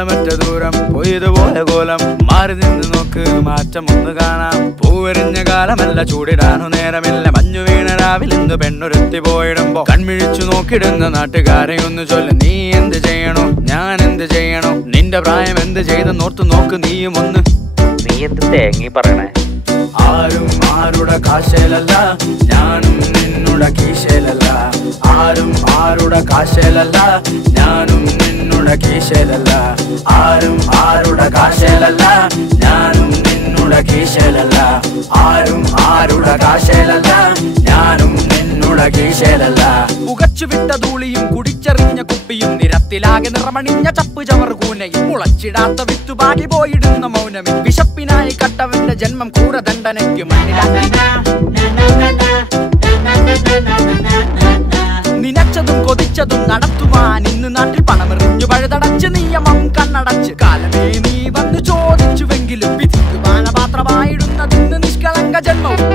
കാലമറ്റ ദൂരം കൊയ്തുപോയ കോലം മാറി നിന്ന് നോക്ക് മാറ്റം ഒന്ന് കാണാം. പൂവെറിഞ്ഞ കാലമല്ല ചൂടിടാനു നേരമില്ല. മഞ്ഞു വീണ രാവിലെന്ത് പെണ്ണുരുത്തി പോയിടുമ്പോ കൺമിഴിച്ചു നോക്കിടുന്ന നാട്ടുകാരെ ഒന്ന് ചൊല്ല്. നീ എന്ത് ചെയ്യണോ ഞാൻ എന്ത് ചെയ്യണോ? നിന്റെ പ്രായം എന്ത് ചെയ്തെന്നോർത്തു നോക്ക് നീയും ഒന്ന്. നീ എന്ത് തേങ്ങി പറയണേ? ആരും ആരുടെ കാശേലല്ല, ഞാനും നിന്നുടെ കീശയിലല്ല. ആരും ആരുടെ കാശേലല്ല, ഞാനും നിന്നുടെ കീശയിലല്ല. ആരും ആരുടെ കാശേലല്ല, ഞാനും നിന്നുടെ കീശയിലല്ല. ആരും ആരുടെ കാശേലല്ല, ഞാനും നിന്നുടെ കീശയിലല്ല. പുകച്ചുവിട്ട ധൂളിയും കുടിച്ചെറിഞ്ഞ കുപ്പിയും നിരത്തിലാകെ നിറമണിഞ്ഞ ചപ്പ് ചവർ കൂനയും മുളച്ചിടാത്ത വിത്തുപാകി പോയിടുന്ന മൗനമേ. വിശപ്പിനായി കട്ടവന്റെ ജന്മം ക്രൂരദണ്ഡനയ്ക്ക് നിനച്ചതും കൊതിച്ചതും നടത്തുവാൻ ഇന്ന് നാട്ടിൽ പണമെറിഞ്ഞു പഴുതടച്ച് നിയമം കണ്ണടച്ച്. കാലമേ നീ വന്ന് ചോദിച്ചുവെങ്കിലും വിധിക്ക് പാനപാത്രമായിടുന്നതിന്ന് നിഷ്കളങ്ക ജന്മവും.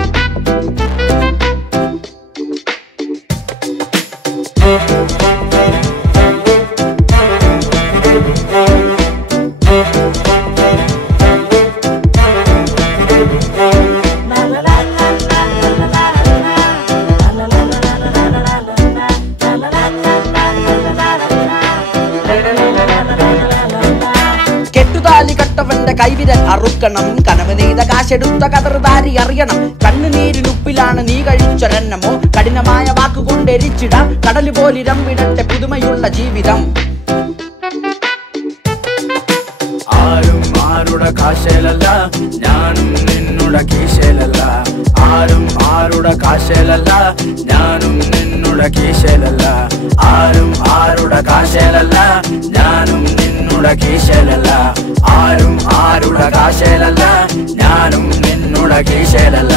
കെട്ടുതാലി കട്ടവന്റെ കൈവിരൽ അറുക്കണം. കനവ് നെയ്ത കാശെടുത്ത കതറുതാരി അറിയണം. കണ്ണുനീരിനുപ്പിലാണ് നീ കഴിച്ചൊരന്നമോ? കഠിനമായ വാക്കുകൊണ്ട് എരിച്ചിടാം കടല് പോലിരം വിടട്ടെ പുതുമയുള്ള ജീവിതം. ആരും ആരുടെ കാശേലല്ല, ഞാനും നിന്നുടെ കീശയിലല്ല. ആരും ആരുടെ കാശേലല്ല, ഞാനും നിന്നുടെ കീശയിലല്ല. ആരും ആരുടെ കാശേലല്ല, ഞാനും നിന്നുടെ കീശയിലല്ല. ആരും ആരുടെ കാശേലല്ല, ഞാനും നിന്നുടെ കീശയിലല്ല.